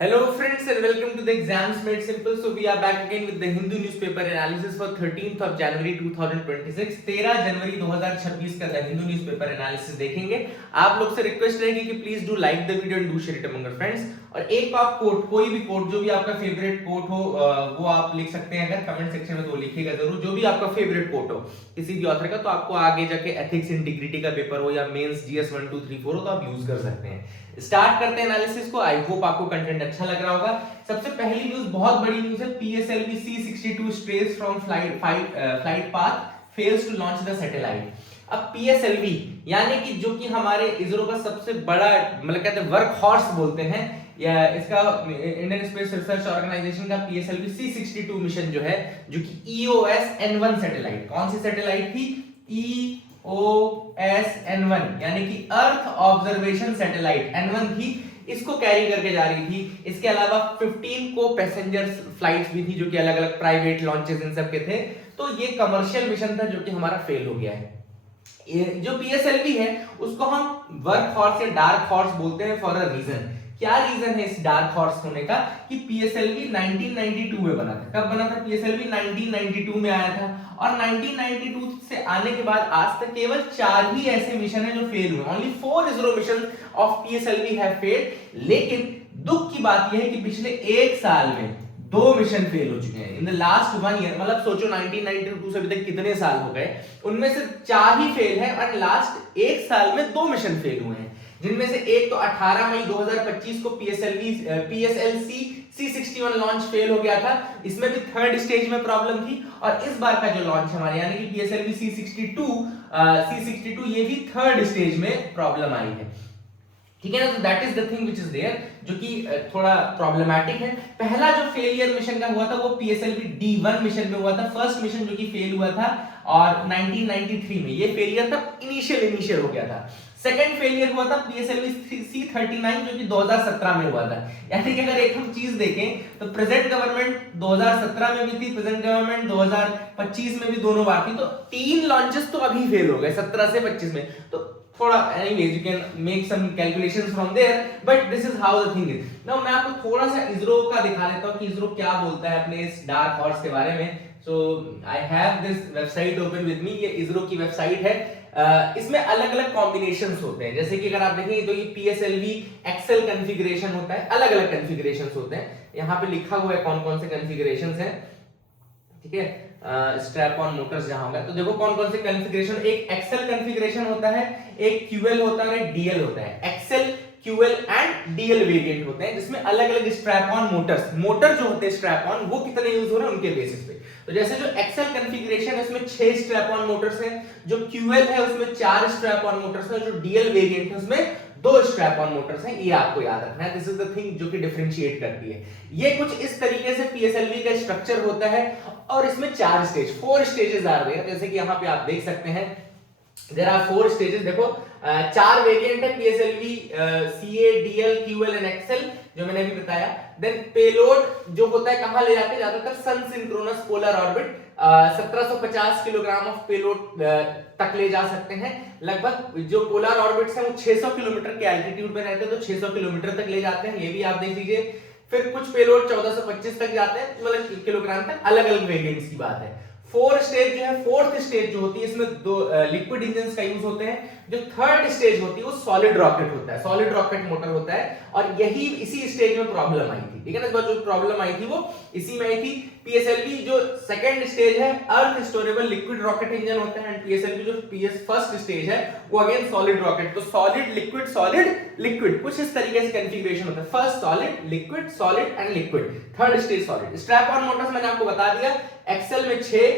Hello friends and welcome to the Exams Made Simple. So we are back again with the Hindu newspaper analysis for 13th of January 2026. 13 जनवरी 2026 का the Hindu newspaper analysis देखेंगे। आप लोग से request रहेगी कि please do like the video and do share it among your friends. और एक आप कोट, कोई भी कोट जो भी आपका फेवरेट कोट हो वो आप लिख सकते हैं। अगर कमेंट सेक्शन में तो लिखिएगा जरूर, जो भी आपका फेवरेट कोट हो किसी भी ऑथर का, तो आपको आगे जाके एथिक्स इंटीग्रिटी का पेपर हो या मेंस जीएस 1 2 3 4 हो तो आप यूज कर सकते हैं। स्टार्ट करते हैं एनालिसिस को। आई होप आपको कंटेंट अच्छा लग रहा होगा। सबसे पहली न्यूज बहुत बड़ी न्यूज है। PSLV C62 strays from flight path fails to launch the satellite. अब पीएसएलवी यानी कि जो कि हमारे इसरो का सबसे बड़ा मतलब कहते हैं वर्क हॉर्स बोलते हैं, या इसका इंडियन स्पेस रिसर्च ऑर्गेनाइजेशन का पीएसएलवी C62 मिशन जो है, जो कि EOS N1 सैटेलाइट, कौन सी सैटेलाइट थी? EOS N1 यानी कि अर्थ ऑब्जर्वेशन सैटेलाइट N1 थी, इसको कैरी करके जा रही थी। इसके अलावा 15 को पैसेंजर फ्लाइट्स भी थी जो कि अलग अलग प्राइवेट लॉन्चेस इन सब के थे। तो ये कमर्शियल मिशन था जो कि हमारा फेल हो गया है। जो पीएसएलवी है उसको हम वर्क हॉर्स या डार्क हॉर्स बोलते हैं फॉर अ रीजन। क्या रीजन है इस डार्क हॉर्स होने का? कि पीएसएलवी 1992 में बना था। कब बना था पीएसएलवी? 1992 में आया था। और 1992 से आने के बाद आज तक केवल 4 ही ऐसे मिशन है जो फेल हुए। Only 4 ISRO mission of PSLV have failed. लेकिन दुख की बात यह है कि पिछले एक साल में 2 मिशन फेल हो चुके हैं इन द लास्ट 1 ईयर। मतलब सोचो 1992 से अभी तक कितने साल हो गए, उनमें से 4 ही फेल है और लास्ट एक साल में 2 मिशन फेल हुए हैं। जिनमें से एक तो 18 मई 2025 को PSLC C61 लॉन्च फेल हो गया था। इसमें भी थर्ड स्टेज में प्रॉब्लम थी। और इस बार का जो लॉन्च हमारे यानी कि PSLV C62 ये भी थर्ड स्टेज में प्रॉब्लम आई है। ठीक है ना? तो that is the thing which is there, जो कि थोड़ा प्रॉब्लमैटिक है। पहला जो फेलियर मिशन का हुआ था वो पीएसएलवी D1 मिशन में हुआ था। फर्स्ट मिशन जो कि फेल हुआ था और 1993 में ये फेलियर था, इनिशियल हो गया था। सेकंड फेलियर हुआ था पीएसएलवी C39 जो कि 2017 में हुआ था। यानी कि अगर एक हम चीज देखें तो प्रेजेंट गवर्नमेंट 2017 में भी थी, प्रेजेंट गवर्नमेंट 2025 में भी दोनों बार थी। तो 3 लॉन्चेस तो अभी फेल हो गए 17 से 25 में। तो थोड़ा anyways you can make some calculations from there, but this is how the thing is. Now मैं आपको थोड़ा सा इसरो का दिखा देता हूँ कि इसरो क्या बोलता है अपने इस डार्क हॉर्स के बारे में। So I have this website open with me। ये इसरो की वेबसाइट है। इसमें अलग अलग कॉम्बिनेशंस होते हैं। जैसे कि अगर आप देखें तो ये पीएसएलवी एक्सेल कॉन्फ़िगरेशन होता है, अलग अलग कॉन्फ़िगरेशंस होते हैं। यहाँ पे लिखा हुआ है कौन कौन से कॉन्फ़िगरेशंस हैं। ठीक है, स्ट्रैप ऑन मोटर्स जहां होगा तो देखो कौन कौन से कॉन्फ़िगरेशन। एक एक्सेल कॉन्फ़िगरेशन होता है, एक क्यूएल होता है और एक डीएल होता है। XL, QL and DL variant होते हैं जिसमें अलग अलग स्ट्रैप ऑन मोटर जो होते हैं स्ट्रैप ऑन, वो कितने यूज हो रहे हैं उनके बेसिस पे। तो जैसे जो एक्सेल कॉन्फ़िगरेशन है उसमें 6 स्ट्रैप ऑन मोटर्स हैं, जो क्यूएल है उसमें 4 स्ट्रैप ऑन मोटर्स हैं, जो डीएल वेरिएंट है उसमें 2 स्ट्रैप ऑन मोटर्स हैं। ये आपको याद रखना है। दिस इज द थिंग जो कि डिफरेंशिएट करती है। ये कुछ इस तरीके से पीएसएलवी का स्ट्रक्चर होता है और इसमें 4 स्टेजेस आ रहे हैं। जैसे कि यहाँ पे आप देख सकते हैं देयर आर 4 स्टेजेस। देखो 4 वेरिएंट है PSLV CA, DL, QL and XL जो मैंने अभी बताया। देन पेलोड जो होता है कहां ले जाते हैं? ज्यादातर sun synchronous polar orbit. 1750 kilogram of payload तक ले जा सकते हैं। लगभग जो पोलर ऑर्बिट्स हैं वो 600 किलोमीटर के एल्टीट्यूड पे रहते हैं, तो 600 किलोमीटर तक ले जाते हैं। ये भी आप देख लीजिए। फिर कुछ पेलोड 1425 तक जाते हैं, मतलब किलोग्राम तक। अलग अलग वेरिएंट्स की बात है। 4 स्टेज जो है, फोर्थ स्टेज जो होती है इसमें 2 लिक्विड इंजन्स का यूज होते हैं। जो थर्ड स्टेज होती है वो सॉलिड रॉकेट होता है, सॉलिड रॉकेट मोटर होता है। और यही इसी स्टेज में प्रॉब्लम आई थी। ठीक है ना? इस बार जो प्रॉब्लम आई थी वो इसी में आई थी। पीएसएलवी जो सेकंड स्टेज है अर्थ स्टोरेबल लिक्विड रॉकेट इंजन होता है, एंड पीएसएलवी जो फर्स्ट स्टेज है वो अगेन सॉलिड रॉकेट। तो सॉलिड लिक्विड कुछ इस तरीके से कॉन्फ़िगरेशन होता है। First solid and liquid, third stage solid. Strap on Motors मैंने आपको बता दिया, एक्सेल में 6,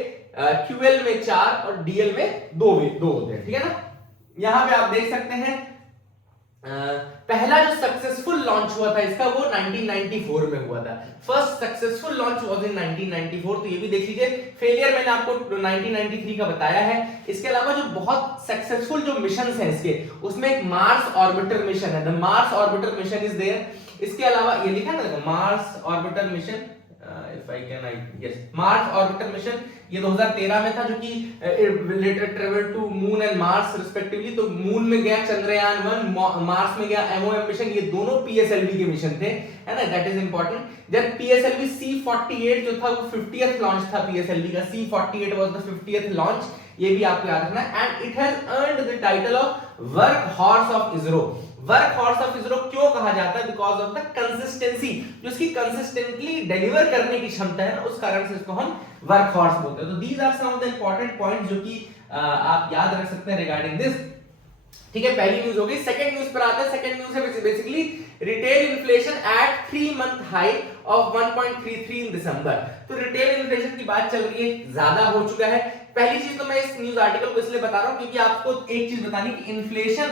क्यूएल में 4 और डीएल में 2 होते हैं। ठीक है ना? यहां पे आप देख सकते हैं पहला जो सक्सेसफुल लॉन्च हुआ था इसका वो 1994 में हुआ था। First successful launch was in 1994। तो ये भी देख लीजिए। फेलियर मैंने आपको 1993 का बताया है। इसके अलावा जो बहुत सक्सेसफुल जो मिशंस हैं इसके, उसमें एक मार्स ऑर्बिटर मिशन है। The Mars orbiter mission is there. इसके अलावा ये लिखा है ना Mars orbiter mission, if I can, yes, Mars orbital mission। ये 2013 में था, जो कि travel to moon and Mars respectively. तो मून में गया चंद्रयान 1, मार्स में गया MOM मिशन, ये दोनों PSLV के मिशन थे, है ना, दैट इज इंपॉर्टेंट। जब PSLV C48 जो था वो 50th लॉन्च था PSLV का, C48 was the 50th launch, ये भी आपको याद रखना है। And it has earned the title of work horse of ISRO. Work horse of ISRO क्यों कहा जाता है? बिकॉज ऑफ द कंसिस्टेंसी, जो इसकी कंसिस्टेंटली डिलीवर करने की क्षमता है ना, उस कारण से इसको हम वर्क हॉर्स बोलते हैं। तो these are some of the important points जो कि आप याद रख सकते हैं रिगार्डिंग दिस। ठीक है, पहली न्यूज हो गई। सेकंड न्यूज पर आते हैं। सेकंड न्यूज है basically retail inflation eight 3 month high of 1.33 इन दिसंबर। तो रिटेल इन्फ्लेशन की बात चल रही है, ज्यादा हो चुका है। पहली चीज तो मैं इस न्यूज आर्टिकल को इसलिए बता रहा हूं क्योंकि आपको एक चीज बतानी कि इन्फ्लेशन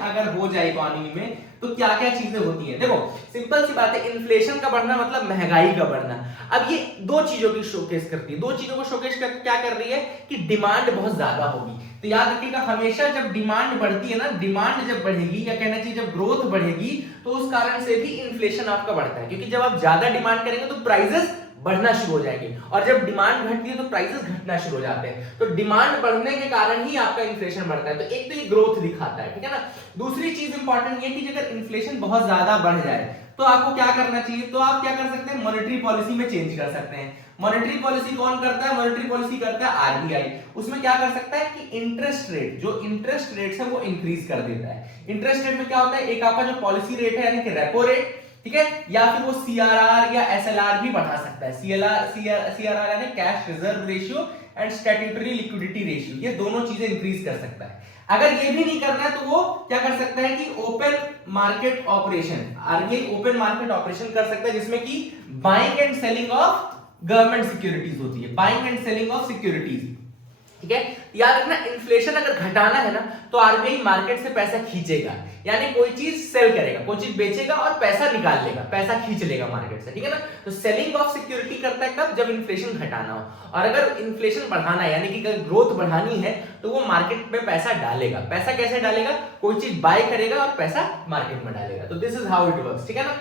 अगर हो जाए इकोनॉमी में तो क्या क्या चीजें होती हैं। देखो सिंपल सी बात है, इन्फ्लेशन का बढ़ना मतलब महंगाई का बढ़ना। अब ये दो चीजों की शोकेस करती है, दो चीजों को शोकेस कर क्या कर रही है कि डिमांड बहुत ज्यादा होगी। तो याद रखिएगा, हमेशा जब डिमांड बढ़ती है ना, डिमांड जब बढ़ेगी या कहना चाहिए जब ग्रोथ बढ़ेगी, तो उस कारण से भी इन्फ्लेशन आपका बढ़ता है, क्योंकि जब आप ज्यादा डिमांड करेंगे तो प्राइसेस बढ़ना शुरू हो जाएंगे, और जब डिमांड घटती है तो प्राइसेस घटना शुरू हो जाते हैं। तो डिमांड बढ़ने के कारण ही आपका इन्फ्लेशन बढ़ता है। तो एक तो ये ग्रोथ दिखाता है, ठीक है ना। दूसरी चीज इंपॉर्टेंट ये कि अगर इन्फ्लेशन बहुत ज्यादा बढ़ जाए तो आपको क्या करना चाहिए? तो आप क्या कर सकते हैं, मॉनेटरी पॉलिसी में चेंज कर सकते हैं। मॉनेटरी पॉलिसी कौन करता है? मॉनेटरी पॉलिसी करता है RBI। उसमें क्या कर सकता है कि इंटरेस्ट रेट, जो इंटरेस्ट रेट है वो इंक्रीज कर देता है। इंटरेस्ट रेट में क्या होता है, एक आपका जो पॉलिसी रेट है यानी कि रेपो रेट, ठीक है, या फिर वो CRR या SLR भी बढ़ा सकता है। CRR यानी cash reserve ratio and statutory liquidity ratio, ये दोनों चीजें इंक्रीज कर सकता है। अगर ये भी नहीं करना है तो वो क्या कर सकता है कि open market operation, RBI open market operation कर सकता है, जिसमें कि buying and selling of government securities होती है, buying and selling of securities. ठीक है, याद रखना, इन्फ्लेशन अगर घटाना है ना तो RBI मार्केट से पैसा खींचेगा, यानी कोई चीज सेल करेगा, कोई चीज बेचेगा और पैसा निकाल लेगा, पैसा खींच लेगा मार्केट से, ठीक है ना। तो सेलिंग ऑफ सिक्योरिटी करता है कब? जब इन्फ्लेशन घटाना हो। और अगर इन्फ्लेशन बढ़ाना है यानी कि अगर ग्रोथ बढ़ानी है तो वो मार्केट में पैसा डालेगा। पैसा कैसे डालेगा? कोई चीज बाय करेगा और पैसा मार्केट में डालेगा। तो this is how it works, ठीक है ना।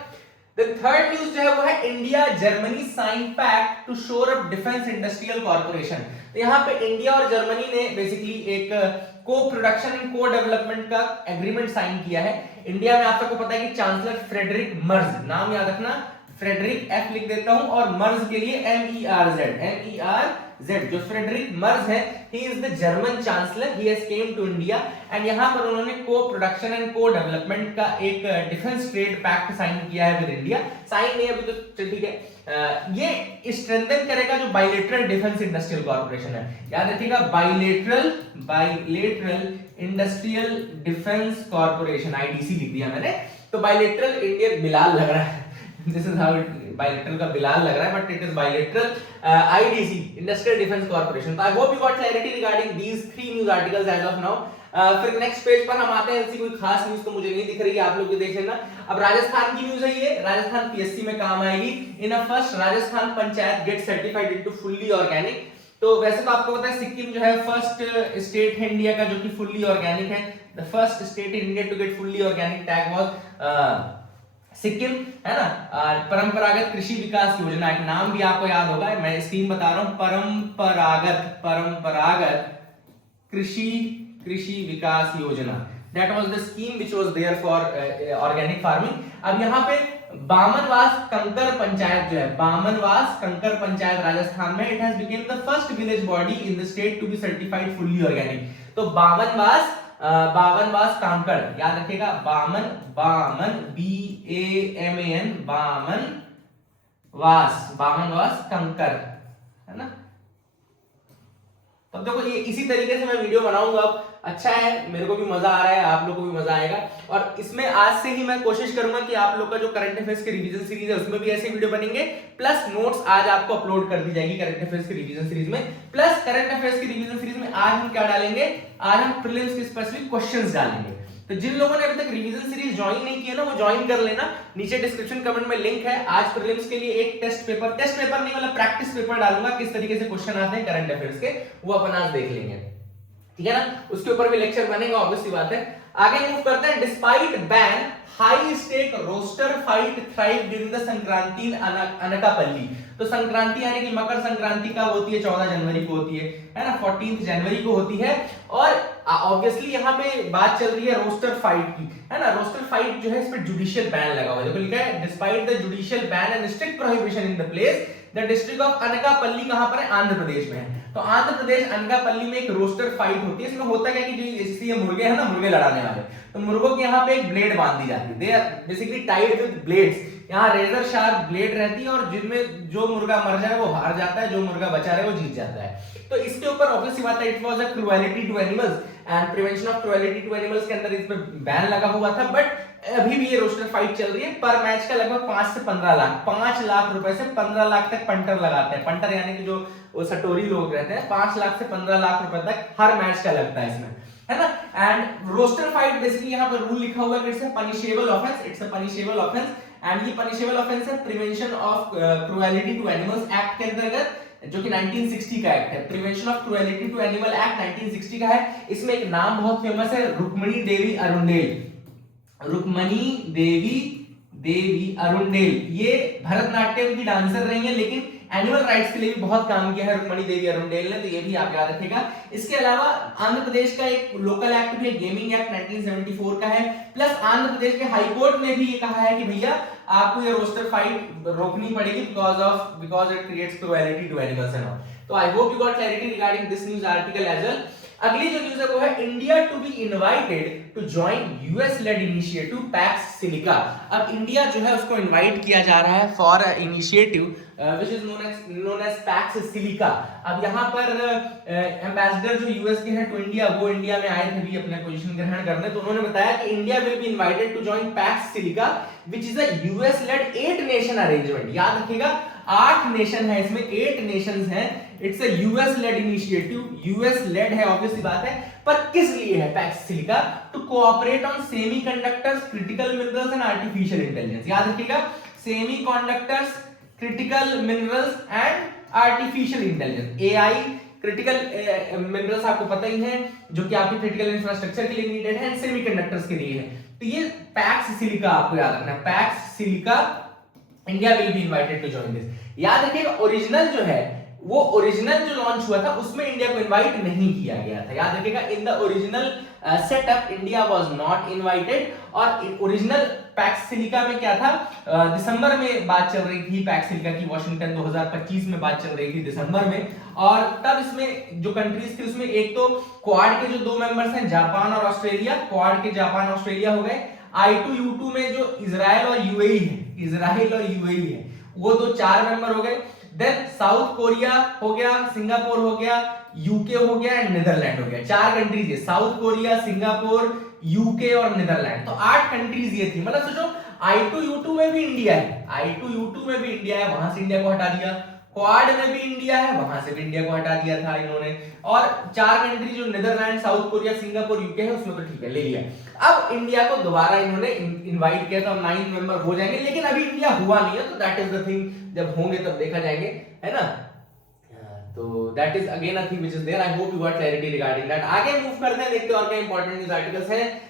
The third न्यूज जो है वो है India Germany sign pact to shore up defence industrial corporation. तो यहाँ पे इंडिया और जर्मनी ने बेसिकली एक को प्रोडक्शन एंड को डेवलपमेंट का एग्रीमेंट साइन किया है। इंडिया में आप सबको पता है कि चांसलर फ्रेडरिक मर्ज, नाम याद रखना, फ्रेडरिक F लिख देता हूं और मर्ज के लिए MERZ, जो फ्रेडरिक मर्ज है, he is the German chancellor, he has came to India and यहां पर उन्होंने को प्रोडक्शन एंड को डेवलपमेंट का एक डिफेंस ट्रेड पैक्ट साइन किया है विद इंडिया। साइन नहीं अभी तो ठीक है। ये स्ट्रेंथन करेगा जो बायलैटरल डिफेंस इंडस्ट्रियल कॉर्पोरेशन है, याद रखिएगा, bilateral industrial defence corporation, IDC लिख दिया मैंने। तो बायलैटरल इंडियन बिलाल लग रहा है, this is how it, bilateral का बिलाल लग रहा है but it is bilateral IDC, industrial defence corporation. तो I hope you got clarity regarding these 3 news articles as of now. फिर नेक्स्ट पेज पर हम आते हैं। ऐसी कोई खास न्यूज तो मुझे नहीं दिख रही है, आप लोग भी देख लेना। अब राजस्थान की न्यूज है, ये राजस्थान PSC में काम आएगी। In a first Rajasthan panchayat get certified into fully organic. तो वैसे तो आपको पता है सिक्किम जो है फर्स्ट स्टेट है इंडिया का जो कि फुल्ली ऑर्गेनिक है। The first state in India to get fully organic tag was Sikkim, है ना। परंपरागत कृषि विकास योजना, एक नाम भी आपको याद होगा, मैं स्कीम बता रहा हूं, परंपरागत Krishi Vikas Yojana. That was the scheme which was there for organic farming. अब यहाँ पे बामनवास कंकर पंचायत जो है, बामनवास कंकर पंचायत राजस्थान में, it has become the first village body in the state to be certified fully organic. तो बामनवास कांकड़, याद रखिएगा, बामन BAMAN, बामनवास कंकर, है ना। तब देखो ये इसी तरीके से मैं वीडियो बनाऊंगा। अच्छा है, मेरे को भी मजा आ रहा है, आप लोग को भी मजा आएगा। और इसमें आज से ही मैं कोशिश करूंगा कि आप लोग का जो करंट अफेयर्स के रिवीजन सीरीज है उसमें भी ऐसे वीडियो बनेंगे, प्लस नोट्स आज आपको अपलोड कर दी जाएगी करंट अफेयर्स के रिवीजन सीरीज में। प्लस करंट अफेयर्स की रिवीजन सीरीज में आज हम क्या डालेंगे, आज हम प्रीलिम्स के स्पेसिफिक क्वेश्चंस डालेंगे। तो जिन लोगों ने अभी तक रिवीजन सीरीज ज्वाइन नहीं किया ना, वो ज्वाइन कर लेना, नीचे डिस्क्रिप्शन कमेंट में लिंक है। आज प्रीलिम्स के लिए एक टेस्ट पेपर नहीं मतलब प्रैक्टिस पेपर डालूंगा, किस तरीके से क्वेश्चन आते हैं करंट अफेयर्स के, वो अपन आज देख लेंगे, ठीक है ना। उसके ऊपर भी लेक्चर बनेगा, ऑब्वियसली बात है। आगे मूव करते हैं। Despite ban high stake rooster fight thrive during the Sankranti Anakapalli. तो संक्रांति यानी कि मकर संक्रांति कब होती है? 14 जनवरी को होती है ना, 14 जनवरी को होती है। और ऑब्वियसली यहाँ पे बात चल रही है रोस्टर फाइट की, है ना। रोस्टर फाइट जो है इस पे जुडिशियल बैन लगा हुआ है। देखो लिखा है despite the judicial ban and strict prohibition in the place the district of Anakapalli, कहां पर है? आंध्र प्रदेश में है। तो आंध्र प्रदेश अनकापल्ली में एक रोस्टर फाइट होती है। इसमें होता क्या कि जो इससे मुर्गे हैं ना, मुर्गे लड़ाने वाले, तो मुर्गों के यहाँ पे एक ब्लेड बांध दी जाती है। They are basically tied with blades. यहाँ रेजर शार्प ब्लेड रहती है और जिनमें जो मुर्गा मर जाए वो हार जाता है, जो मुर्गा बचा रहे वो जीत जाता है। तो इसके ऊपर ऑब्वियसली बात है it was a cruelty to animals and prevention of cruelty to animals के अंदर इस पे बैन लगा हुआ था। बट अभी भी ये रोस्टर फाइट चल रही है। पर मैच का लगभग 5 से 15 लाख, 5 लाख रुपए से 15 लाख तक पंटर लगाते हैं। पंटर यानी कि जो वो सटोरी लोग रहते हैं, 5 लाख से 15 लाख रुपए तक हर मैच का लगता है इसमें, है ना। एंड रोस्टर फाइट बेसिकली यहाँ पर रूल लिखा हुआ है कि it's a punishable offence, it's a punishable offence. And ये पनिशेबल ऑफेंस है prevention of cruelty to animals act के अंतर्गत, जो कि 1960 का एक्ट है। Prevention of cruelty to animal act 1960 का है। इसमें एक नाम बहुत फेमस है, रुक्मणी देवी अरुंडेल। रुक्मणी देवी अरुंडेल ये भरतनाट्यम की डांसर रही है, लेकिन एनिमल राइट्स के लिए भी बहुत काम किया है रुक्मणी देवी अरुंडेल ने, तो ये भी आप याद रखिएगा। इसके अलावा आंध्र प्रदेश का एक लोकल एक्ट भी है, गेमिंग एक्ट 1974 का है। प्लस आंध्र प्रदेश के हाई कोर्ट ने भी ये कहा है कि भैया आपको ये रोस्टर फाइट रोकनी पड़ेगी because it creates cruelty to animals and all. तो I hope you got clarity regarding this news article as well. अगली जो न्यूज़ है वो है India to be invited to join US led initiative Pax Silica. अब India जो है उसको इनवाइट किया जा रहा है for initiative which is known as Pax Silica. अब यहाँ पर एम्बेसडर जो यूएस के हैं टू इंडिया, वो इंडिया में आए थे भी अपना पोजीशन ग्रहण करने। तो उन्होंने बताया कि India will be invited to join Pax Silica which is a US led 8 nation arrangement. याद रखिएगा 8 नेशन है इसमें, 8 नेशंस हैं। It's a US led initiative, US led है ऑब्वियसली बात है। पर किस लिए है Pax Silica? To cooperate on semiconductors, critical minerals and artificial intelligence. याद रखिएगा semiconductors, critical minerals and artificial intelligence. AI, critical minerals आपको पता ही है जो कि आपके क्रिटिकल इंफ्रास्ट्रक्चर के लिए नीडेड है, एंड सेमीकंडक्टर्स के लिए है। तो ये पैक्स सिलिका आपको याद रखना है, Pax Silica India will be invited to join this. याद रखिएगा ओरिजिनल जो है वो ओरिजिनल जो लॉन्च हुआ था उसमें इंडिया को इनवाइट नहीं किया गया था। याद रखिएगा in the original setup India was not invited. और ओरिजिनल पैक्स सिलिका में क्या था, दिसंबर में बात चल रही थी पैक्स सिलिका की, वॉशिंगटन 2025 में बात चल रही थी दिसंबर में। और तब इसमें जो कंट्रीज थी उसमें एक तो क्वाड के जो 2 मेंबर्स हैं जापान और ऑस्ट्रेलिया, क्वाड के जापान ऑस्ट्रेलिया हो गए। I2U2 में जो इजराइल और यूएई है, इजराइल और यूएई है, वो 4 मेंबर हो गए। देन साउथ कोरिया हो गया, सिंगापुर हो गया, यूके हो गया एंड नीदरलैंड हो गया। 4 कंट्रीज है, साउथ कोरिया, सिंगापुर, यूके और नीदरलैंड। तो 8 कंट्रीज ये थी। मतलब सोचो I2U2 में भी इंडिया है, I2U2 में भी इंडिया है, वहां से इंडिया को हटा दिया। क्वाड में भी इंडिया है, वहां से भी इंडिया को हटा दिया था इन्होंने। और 4 कंट्री जो Netherland, South Korea, Singapore, UK है उसमें तो ठीक है ले लिया। अब इंडिया को दोबारा इन्होंने इनवाइट किया तो 9 मेंबर हो जाएंगे, लेकिन अभी इंडिया हुआ नहीं है। तो दैट इज द थिंग, जब होंगे तब देखा जाएंगे, है ना। तो that is again a thing which is there. I hope you got clarity regarding that. आगे मूव करते हैं, देखते हैं और क्या इंपॉर्टेंट न्यूज़ आर्टिकल्स हैं।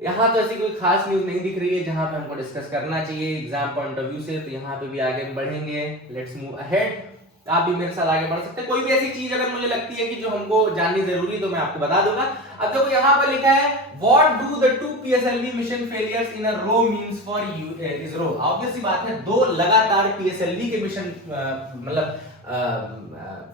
यहाँ तो ऐसी कोई खास न्यूज़ नहीं दिख रही है जहां पे हमको डिस्कस करना चाहिए एग्जाम पॉइंट ऑफ व्यू से, तो यहाँ पे भी आगे बढ़ेंगे। Let's move ahead. आप भी मेरे साथ आगे बढ़ सकते हैं। कोई भी ऐसी चीज अगर मुझे लगती है कि जो हमको जाननी जरूरी है तो मैं आपको बता दूंगा। अब देखो यहाँ पर लिखा है what do the 2 PSLV mission failures in a row means for ISRO. Obviously बात है 2 लगातार PSLV के मिशन मतलब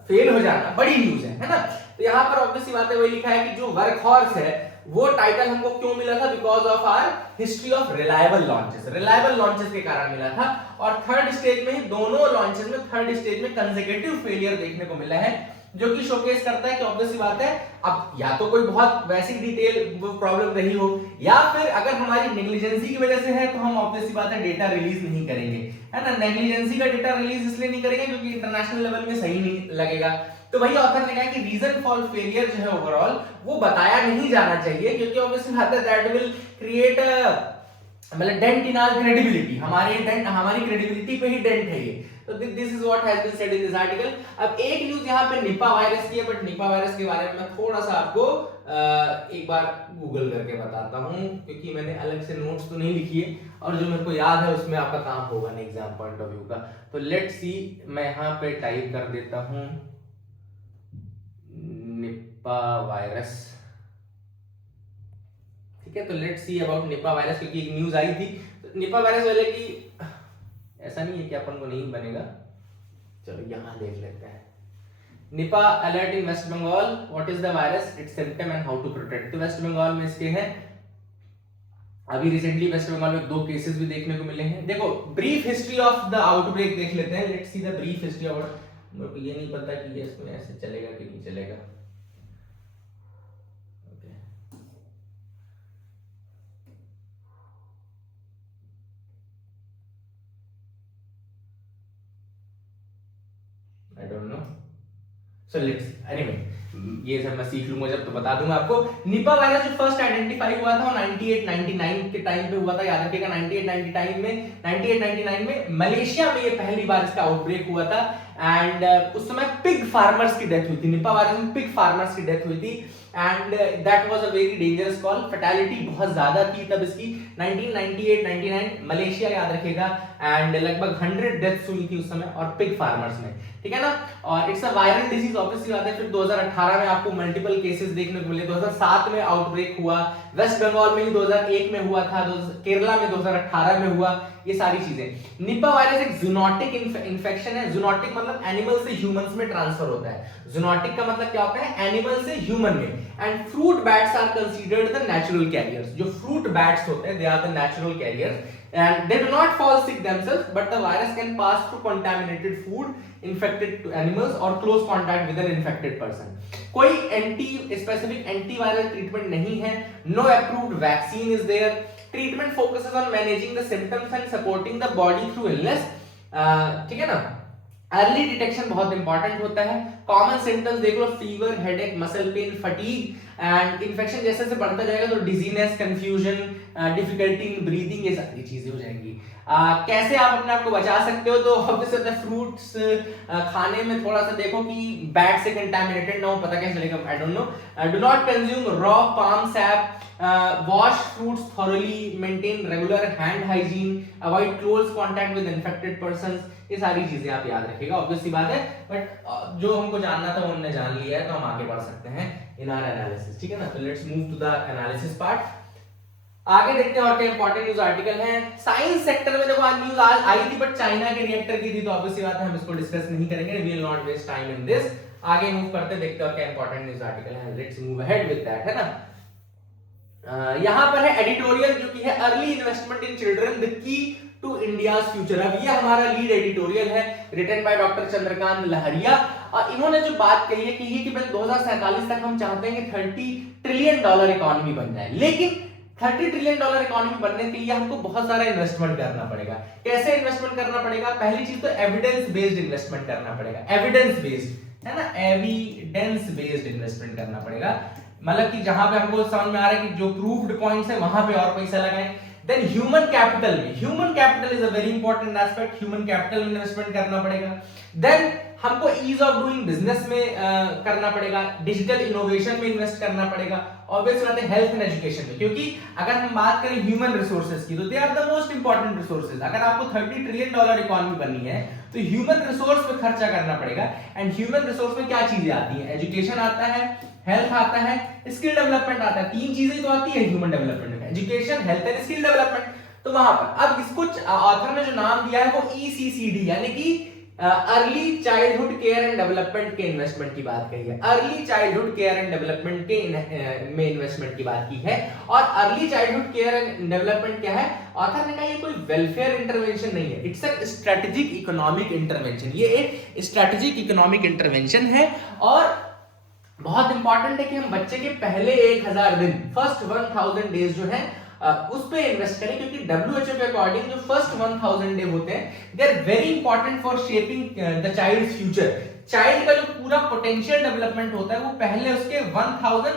फेल हो जाना बड़ी न्यूज है ना। तो यहाँ पर ऑब्वियसली बात है वही लिखा है कि जो वर्कहॉर्स है वो टाइटल हमको क्यों मिला था, because of our history of reliable launches, reliable launches के कारण मिला था। और थर्ड स्टेज में ही दोनों लॉन्चेस में थर्ड स्टेज में कंसेक्यूटिव फेलियर देखने को मिला है, जो कि शोकेस करता है कि ऑब्वियसली बात है अब या तो कोई बहुत वैसी डिटेल प्रॉब्लम रही हो, या फिर अगर हमारी नेग्लिजेंसी की वजह से है तो हम ऑब्वियसली बात है डेटा रिलीज नहीं करेंगे, है ना। नेग्लिजेंसी का डेटा रिलीज इसलिए नहीं करेंगे क्योंकि इंटरनेशनल लेवल में सही नहीं लगेगा। तो वही ऑथर ने कहा कि रीजन फॉर फेलियर जो है ओवरऑल वो बताया नहीं जाना चाहिए, क्योंकि ऑब्वियसली बात है दैट विल क्रिएट मतलब डेंट इन आवर क्रेडिबिलिटी, हमारी क्रेडिबिलिटी पे ही डेंट है ये। तो this is what has been said in this article. अब एक न्यूज़ यहाँ पे निपा वायरस की है, बट निपा वायरस के बारे में मैं थोड़ा सा आपको एक बार गूगल करके बताता हूँ, क्योंकि मैंने अलग से नोट्स तो नहीं लिखी है और जो मेरे को याद है उसमें आपका काम होगा नहीं एग्जाम पॉइंट ऑफ व्यू का। तो लेट्स सी, मैं यहाँ पे टाइप कर देता हूँ निपा वायरस, ठीक है। तो let's see about Nipah virus, क्योंकि एक न्यूज आई थी तो निपा वायरस वाले की, ऐसा नहीं है कि अपन को नहीं बनेगा, चलो यहाँ देख लेते हैं। Nipah alert in West Bengal, what is the virus, its symptom and how to protect. तो वेस्ट बंगाल में इसके हैं, अभी रिसेंटली वेस्ट बंगाल में 2 केसेस भी देखने को मिले हैं। देखो brief history of the outbreak देख लेते हैं, let's see the brief history of, मेरे को ये नहीं पता कि ये इसमें ऐसे चलेगा कि नहीं चलेगा। I don't know, so let's anyway, ये सब मैं सीख लूंगा जब तो बता दूंगा आपको। निपा वायरस जो फर्स्ट आइडेंटिफाई हुआ था वो 98-99 के टाइम पे हुआ था, याद रखिएगा 98-99 में मलेशिया में ये पहली बार इसका आउटब्रेक हुआ था। एंड उस समय पिग फार्मर्स की डेथ हुई थी, निपा वायरस में पिग फार्मर्स की डेथ हुई थी and that was a very dangerous call, fatality बहुत ज्यादा थी तब इसकी। 1998-99 मलेशिया याद रखिएगा, एंड लगभग 100 डेथ्स हुई थी उस समय और पिग फार्मर्स में, ठीक है ना। और it's a viral disease obviously बात है। फिर 2018 में आपको मल्टीपल केसेस देखने को मिले, 2007 में आउटब्रेक हुआ, वेस्ट बंगाल में ही 2001 में हुआ था, केरला में 2018 में हुआ, ये सारी चीजें। निपा वायरस एक जूनोटिक इन्फेक्शन है, जूनोटिक मतलब एनिमल से ह्यूमंस में ट्रांसफर होता है, जूनोटिक का मतलब क्या होता है, एनिमल से ह्यूमन में। And fruit bats are considered the natural carriers, जो फ्रूट बैट्स होते हैं they are the natural carriers and they do not fall sick themselves, but the virus can pass through contaminated food, infected to animals or close contact with an infected person. कोई specific antiviral treatment नहीं है, no approved vaccine is there. Treatment focuses on managing the symptoms and supporting the body through illness, ठीक है ना। Early detection बहुत important होता है। Common symptoms देख लो, fever, headache, muscle pain, fatigue, and infection जैसे जैसे बढ़ता जाएगा तो dizziness, confusion, difficulty in breathing, ये सारी चीजें हो जाएंगी। कैसे आप अपने आप को बचा सकते हो, तो ऑब्वियसली फ्रूट्स खाने में थोड़ा सा देखो कि बैट से कंटामिनेटेड ना हो, पता कैसे चलेगा, I don't know. Do not consume raw palm SAP, wash fruits thoroughly, maintain regular hand hygiene, avoid close contact with infected persons, ये सारी चीजें आप याद रखिएगा, ऑब्वियस सी बात है। बट जो हमको जानना था वो हमने जान लिया है, तो हम आगे बढ़ सकते हैं इन आवर एनालिसिस, ठीक है ना। तो let's move to the analysis part. आगे देखते हैं और क्या इंपॉर्टेंट न्यूज आर्टिकल है। साइंस सेक्टर में देखो आज न्यूज आज आई थी, बट चाइना के रिएक्टर की थी, तो ऑब्वियस सी बात है हम इसको डिस्कस नहीं करेंगे, we will not waste time in this. आगे मूव करते हैं, देखते हैं और क्या इंपॉर्टेंट न्यूज आर्टिकल है, let's move ahead with that, है ना। यहां पर है एडिटोरियल जो कि है early investment in children the key to India's future. अब ये हमारा लीड एडिटोरियल है, written by doctor Chandrakant Lahariya, और इन्होंने जो बात कही है कि ये कि 2047 तक हम चाहते हैं कि $30 ट्रिलियन इकोनॉमी बन जाए, लेकिन $30 ट्रिलियन इकोनॉमी बनने के लिए हमको बहुत सारा इन्वेस्टमेंट करना पड़ेगा। कैसे इन्वेस्टमेंट करना पड़ेगा, पहली चीज तो एविडेंस बेस्ड इन्वेस्टमेंट करना पड़ेगा, एविडेंस बेस्ड है ना, एविडेंस बेस्ड इन्वेस्टमेंट करना पड़ेगा, मतलब कि जहां पे हमको समझ में आ रहा है कि जो प्रूव्ड पॉइंट्स है वहां पे और पैसा लगाएं। देन ह्यूमन कैपिटल में, human capital is a very important aspect, human capital में इन्वेस्टमेंट करना पड़ेगा। देन हमको ईज ऑफ डूइंग बिजनेस में करना पड़ेगा, डिजिटल इनोवेशन में इन्वेस्ट करना पड़ेगा, ऑब्वियसली बात है हेल्थ एंड एजुकेशन में, क्योंकि अगर हम बात करें ह्यूमन रिसोर्सेज की तो they are the most important resources. अगर आपको $30 ट्रिलियन इकोनॉमी बननी है तो ह्यूमन रिसोर्स पे खर्चा करना पड़ेगा। एंड ह्यूमन रिसोर्स में क्या चीजें आती हैं, एजुकेशन आता है, हेल्थ आता है, स्किल डेवलपमेंट आता है, 3 चीजें तो आती है ह्यूमन डेवलपमेंट में, education, health and skill development. तो वहां पर अब इसको ऑथर ने जो नाम दिया है वो ECCD यानी कि early childhood care and development के इन्वेस्टमेंट की बात कही है, early childhood care and development के में इन्वेस्टमेंट की बात की है। और early childhood care and development क्या है, ऑथर ने कहा ये कोई वेलफेयर इंटरवेंशन नहीं है, it's a strategic economic intervention, ये एक स्ट्रेटेजिक इकोनॉमिक इंटरवेंशन है। और बहुत इंपॉर्टेंट है कि हम बच्चे के पहले 1000 दिन, फर्स्ट 1000 डेज जो है उस पे इन्वेस्ट करें, क्योंकि WHO के अकॉर्डिंग जो फर्स्ट 1000 डे होते हैं they are very important for shaping the child's future. Child का जो पूरा पोटेंशियल डेवलपमेंट होता है वो पहले उसके 1000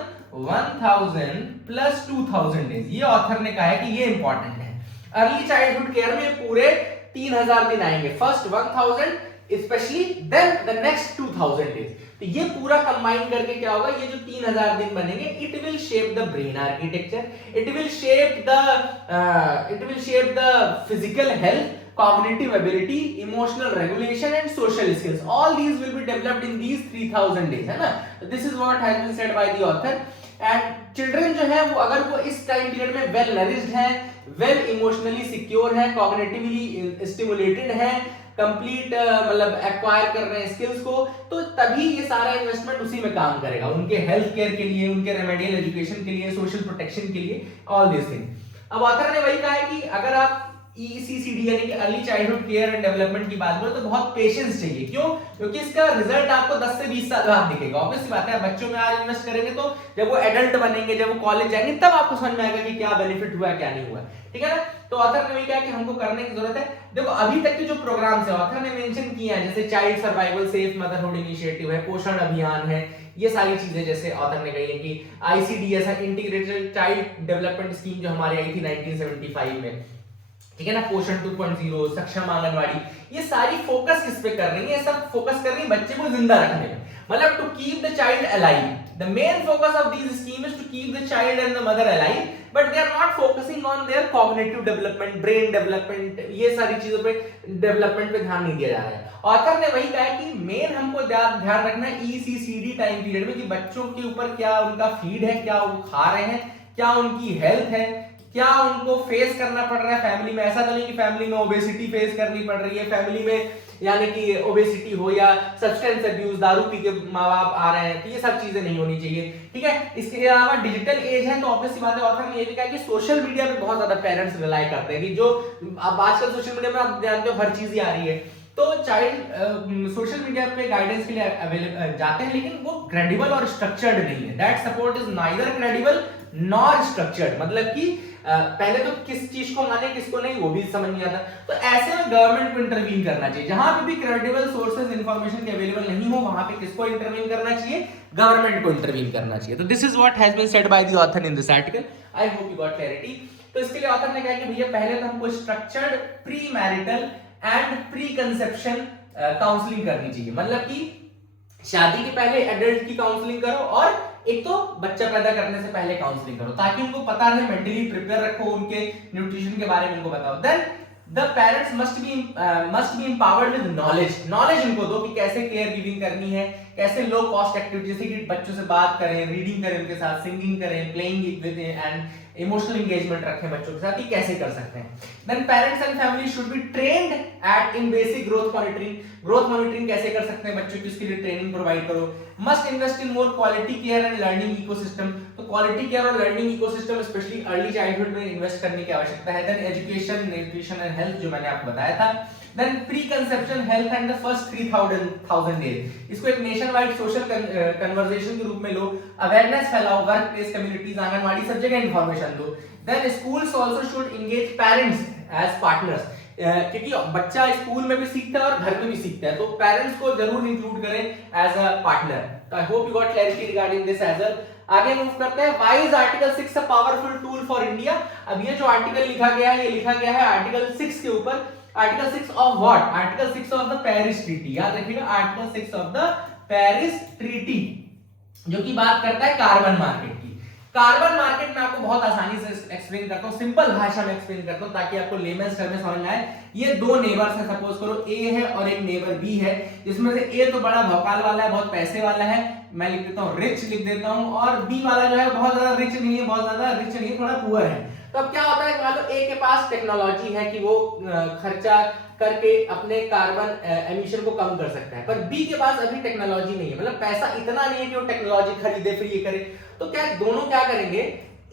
प्लस 2000 डेज, ये ऑथर ने कहा है कि ये इंपॉर्टेंट है। अर्ली चाइल्डहुड केयर में पूरे 3000 दिन आएंगे, first 1000 specially, then the next 2000 days. तो ये पूरा कंबाइन करके क्या होगा, ये जो 3000 दिन बनेंगे, it will shape the brain architecture, it will shape the physical health, cognitive ability, emotional regulation and social skills. All these will be developed in these 3000 days, है ना. This is what has been said by the author. And children जो है वो अगर वो इस time period में well nourished है, well emotionally secure है, cognitively stimulated है, कंप्लीट मतलब एक्वायर कर रहे हैं स्किल्स को, तो तभी ये सारा इन्वेस्टमेंट उसी में काम करेगा, उनके हेल्थ केयर के लिए, उनके रेमेडियल एजुकेशन के लिए, सोशल प्रोटेक्शन के लिए, ऑल दिस थिंग. अब ऑथर ने वही कहा है कि अगर आप ECCD यानी कि early childhood care and development की बात करें तो बहुत पेशेंस चाहिए. क्यों? क्योंकि इसका रिजल्ट आपको 10 से 20 साल बाद दिखेगा. ऑब्वियस बात है, बच्चों में आज इन्वेस्ट करेंगे तो जब वो एडल्ट बनेंगे, जब वो कॉलेज जाएंगे, तब आपको समझ में आएगा कि क्या बेनिफिट हुआ क्या नहीं हुआ. ठीक है ना. तो ऑथर ने वही कहा कि हमको करने की जरूरत है. देखो अभी तक के जो प्रोग्राम्स है ऑथर ने मेंशन किए हैं, जैसे child survival safe motherhood initiative है, पोषण अभियान है, ये सारी चीजें जैसे ऑथर ने कही है कि ICD ऐसा इंटीग्रेटेड चाइल्ड डेवलपमेंट स्कीम जो हमारे आई थी 1975 में, ठीक है ना, पोषण 2.0, सक्षम आंगनवाड़ी, ये सारी फोकस किस पे कर रही है, सब फोकस कर रही है बच्चे को जिंदा रखने में, मतलब to keep the child alive. The main focus of this scheme is to keep the child and the mother alive, but they are not focusing on their cognitive development, brain development, ये सारी चीजों पे development पे ध्यान नहीं दिया जा रहा है. ऑथर ने वही कहा कि मेन हमको ध्यान रखना है ECCD टाइम पीरियड में कि बच्चों के ऊपर क्या उनका फीड है, क्या वो खा रहे हैं, क्या उनकी हेल्थ है, क्या उनको फेस करना पड़ रहा है फैमिली में. ऐसा तो नहीं कि फैमिली में ओबेसिटी फेस करनी पड़ रही है, फैमिली में यानी कि ओबेसिटी हो या सब्सटेंस अब्यूज, दारू पी के माँ बाप आ रहे हैं, तो ये सब चीजें नहीं होनी चाहिए. ठीक है. इसके अलावा डिजिटल एज है तो ऑब्वियस सी बात है, ऑथर ने ये भी कहा कि सोशल मीडिया पे बहुत ज्यादा पेरेंट्स रिलाई करते हैं कि जो अब आजकल सोशल मीडिया में आप जानते हो हर चीज ही आ रही है, तो चाइल्ड सोशल मीडिया पे गाइडेंस के लिए अवेलेबल जाते हैं, लेकिन वो क्रेडिबल और स्ट्रक्चर्ड नहीं है. That support is neither credible nor structured, मतलब कि पहले तो किस चीज को माने किसको नहीं वो भी समझ नहीं आता. तो ऐसे में गवर्नमेंट को इंटरवीन करना चाहिए. जहां पे भी क्रेडिबल सोर्सेज इंफॉर्मेशन के अवेलेबल नहीं हो, वहां पे किसको इंटरवीन करना चाहिए, गवर्नमेंट को इंटरवीन करना चाहिए. तो this is what has been said by the author in this article. I hope you got clarity. तो इसके लिए ऑथर ने कहा कि भैया पहले तो हमको structured pre marital and pre conception counselling करनी चाहिए, मतलब कि शादी के पहले एडल्ट की काउंसलिंग करो और एक तो बच्चा पैदा करने से पहले काउंसलिंग करो, ताकि उनको पता रहे, मेंटली प्रिपेयर रखो, उनके न्यूट्रिशन के बारे में उनको बताओ. Then the parents must be empowered with knowledge उनको दो कि कैसे केयर गिविंग करनी है, कैसे लो कॉस्ट एक्टिविटी जैसे कि बच्चों से बात करें, रीडिंग करें उनके साथ, सिंगिंग करें, playing with and emotional engagement रखें बच्चों के साथ, ये कैसे कर सकते हैं. Then parents and family should be trained at in basic growth monitoring कैसे कर सकते हैं बच्चों की, उसके लिए ट्रेनिंग प्रोवाइड करो. Must invest in more quality care and learning ecosystem, तो क्वालिटी केयर और learning ecosystem specially early childhood में इन्वेस्ट करने की आवश्यकता है. Then education, nutrition and health जो मैंने आपको बताया था. Then preconception health and the first 3000 days, इसको एक नेशन वाइड सोशल कन्वर्सेशन के रूप में लो, अवेयरनेस फैलाओ, वर्क प्लेस कम्युनिटीज, आंगनवाड़ी, सब जगह इंफॉर्मेशन दो. Then schools also should engage parents as partners, क्योंकि बच्चा स्कूल में भी सीखता है और घर में भी सीखता है, तो पेरेंट्स को जरूर इंक्लूड करें as a partner. I hope you got clarity regarding this as well. आगे मूव करते हैं. Why is article 6 a powerful tool for India. अब ये जो आर्टिकल लिखा गया है, ये लिखा गया है आर्टिकल 6 के ऊपर. Article 6 of what? Article 6 of the Paris treaty. याद रखिएगा, article 6 of the Paris treaty जो की बात करता है कार्बन मार्केट की. कार्बन मार्केट में आपको बहुत आसानी से एक्सप्लेन करता हूं, सिंपल भाषा में एक्सप्लेन करता हूं ताकि आपको लेमन टर्म में समझ में आए. ये दो नेबर्स हैं, सपोज करो ए है और एक नेबर बी है, जिसमें से ए तो बड़ा भौकाल वाला है, बहुत पैसे वाला है, मैं लिख देता हूं रिच लिख देता हूं, और बी वाला जो है बहुत ज्यादा रिच नहीं है, बहुत ज्यादा रिच नहीं है, थोड़ा पुअर है. तो अब क्या होता है, मान लो ए के पास टेक्नोलॉजी है कि वो खर्चा करके अपने कार्बन एमिशन को कम कर सकता है, पर बी के पास अभी टेक्नोलॉजी नहीं है, मतलब पैसा इतना नहीं है कि वो टेक्नोलॉजी खरीदे फिर ये करे. तो क्या दोनों क्या करेंगे,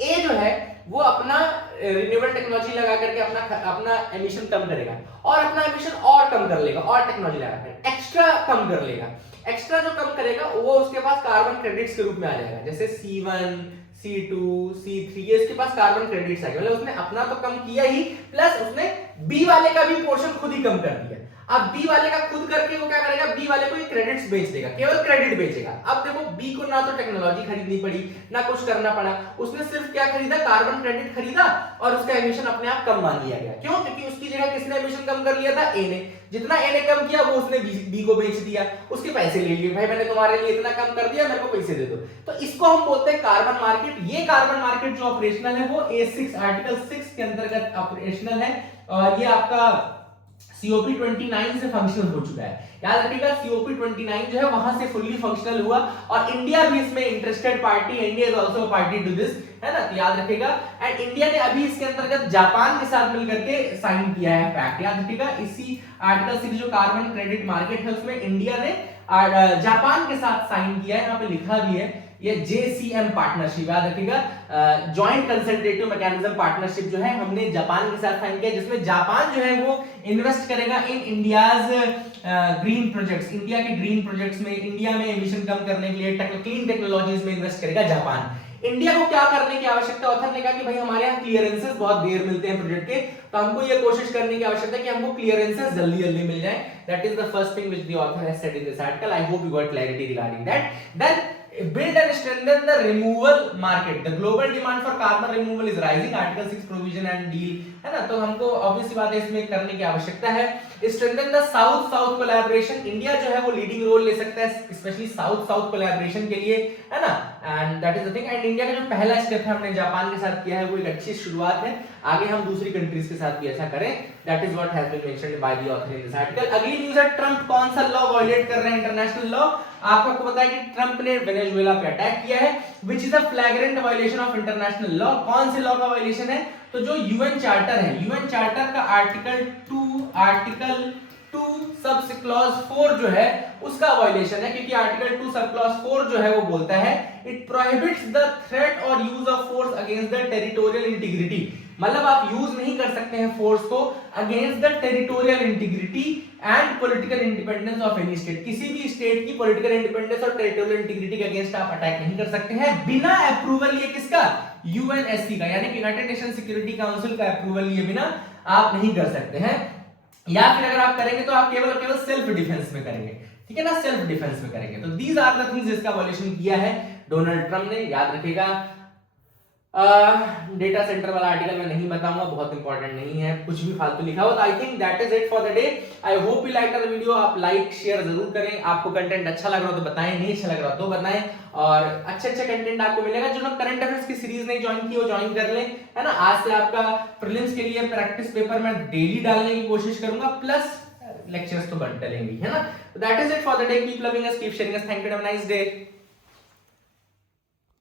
ए जो है वो अपना रिन्यूएबल टेक्नोलॉजी लगा करके अपना एमिशन कम करेगा और अपना एमिशन और कम कर लेगा, और टेक्नोलॉजी लगाकर एक्स्ट्रा कम कर लेगा. एक्स्ट्रा जो कम करेगा वो उसके पास कार्बन क्रेडिट्स के रूप में आ जाएगा, जैसे C1, C2, C3, ये इसके पास कार्बन क्रेडिट्स आ गए, मतलब उसने अपना तो कम किया ही, प्लस उसने बी वाले का भी पोर्शन खुद ही कम कर दिया. अब बी वाले का खुद करके वो क्या करेगा, बी वाले को ये क्रेडिट्स बेच देगा, केवल क्रेडिट बेचेगा। अब देखो बी को ना तो टेक्नोलॉजी खरीदनी पड़ी ना कुछ करना पड़ा, उसने सिर्फ क्या खरीदा, कार्बन क्रेडिट खरीदा और उसका एमिशन अपने आप कम मान लिया गया। क्यों? क्योंकि उसकी जगह किसने एमिशन कम कर लिया था, ए ने। जितना ए ने कम किया वो उसने बी को बेच दिया, उसके पैसे ले लिए, भाई मैंने तुम्हारे लिए इतना कम कर दिया, मेरे को पैसे दे दो। तो इसको हम बोलते हैं कार्बन मार्केट। ये कार्बन मार्केट जो ऑपरेशनल है वो A6 आर्टिकल 6 के अंतर्गत ऑपरेशनल है और ये आपका COP29 से फंक्शनल हो चुका है। याद रखिएगा COP29 जो है वहां से फुल्ली फंक्शनल हुआ और इंडिया भी इसमें interested party, India is also a party to this, है ना, तो याद रखिएगा। एंड इंडिया ने अभी इसके अंतर्गत जापान के साथ मिलकर के साइन किया है पैक्ट। याद रखिएगा इसी आर्टिकल 6 जो कार्बन क्रेडिट मार्केट है उसमें इंडिया ने जापान के साथ साइन किया है, यहाँ पे लिखा भी है ये JCM पार्टनरशिप। याद रखिएगा जॉइंट कंसल्टेटिव मैकेनिज्म पार्टनरशिप जो है हमने जापान के साथ साइन किया, जिसमें जापान जो है वो इन्वेस्ट करेगा in India's green projects, India के ग्रीन प्रोजेक्ट्स में, इंडिया में एमिशन कम करने के लिए क्लीन टेक्नोलॉजीज में इन्वेस्ट करेगा जापान। इंडिया को क्या करने की आवश्यकता, ऑथर ने कहा कि भाई हमारे यहाँ क्लियरेंसेस बहुत देर मिलते हैं प्रोजेक्ट के, तो हमको ये कोशिश करने की आवश्यकता है कि हमको क्लियरेंसेस जल्दी जल्दी मिल जाए। That is the first thing which the author has said in this article. I hope you got clarity regarding that. Then build and strengthen the removal market, the global demand for carbon removal is rising, article 6 provision and deal, है ना, तो हमको obviously बात है इसमें करने की आवश्यकता है। strengthen the south south collaboration, India जो है वो लीडिंग रोल ले सकता है स्पेशली साउथ साउथ कोलैबोरेशन के लिए, है ना, and that is the thing. And India का जो पहला स्टेप है हमने जापान के साथ किया है वो एक अच्छी शुरुआत है, आगे हम दूसरी कंट्रीज के साथ भी ऐसा करें। That is what has been mentioned by the author in this article. अगली न्यूज़ है ट्रंप कौन सा लॉ वायलेट कर रहे हैं, इंटरनेशनल लॉ। आपको पता है कि ट्रंप ने वेनेजुएला पे अटैक किया है which is a फ्लैग्रेंट violation of international law. कौन से लॉ का वायलेशन है, तो जो यूएन चार्टर है, यूएन चार्टर का आर्टिकल 2 सब क्लॉज 4 जो है उसका वायलेशन है, क्योंकि आर्टिकल 2 सब क्लॉज 4 जो है वो बोलता है इट प्रोहिबिट्स द थ्रेट और use of force against the territorial integrity. मतलब आप यूज नहीं कर सकते हैं फोर्स को against the territorial integrity and political independence of any state. किसी भी स्टेट की पॉलिटिकल इंडिपेंडेंस और टेरिटोरियल इंटीग्रिटी के अगेंस्ट आप अटैक नहीं कर सकते हैं बिना अप्रूवल ये किसका, यूएनएससी का, यानी कि यूनाइटेड नेशन सिक्योरिटी काउंसिल का अप्रूवल लिए बिना आप नहीं कर सकते हैं। या फिर अगर आप करेंगे तो आप केवल सेल्फ डिफेंस में करेंगे, ठीक है ना, सेल्फ डिफेंस में करेंगे। तो दीज आर द थिंग्स जिसका वायलेशन किया है डोनाल्ड ट्रंप ने। याद रखिएगा डेटा सेंटर वाला आर्टिकल मैं नहीं बताऊंगा, बहुत इंपॉर्टेंट नहीं है, कुछ भी फालतू लिखा हो। तो I think that is it for the day. I hope you like the video. आप लाइक शेयर जरूर करें, आपको कंटेंट अच्छा लग रहा हो तो बताएं, नहीं अच्छा लग रहा हो तो बताएं, और अच्छे कंटेंट आपको मिलेगा। जो लोग करंट अफेयर्स की सीरीज नहीं ज्वाइन की वो ज्वाइन कर लें, है ना। आज से आपका प्रीलिम्स के लिए प्रैक्टिस पेपर मैं डेली डालने की कोशिश करूंगा, प्लस लेक्चर्स तो बनते रहेंगे, है ना। That is it for the day. Keep loving us, keep sharing us. Thank you, have a nice day.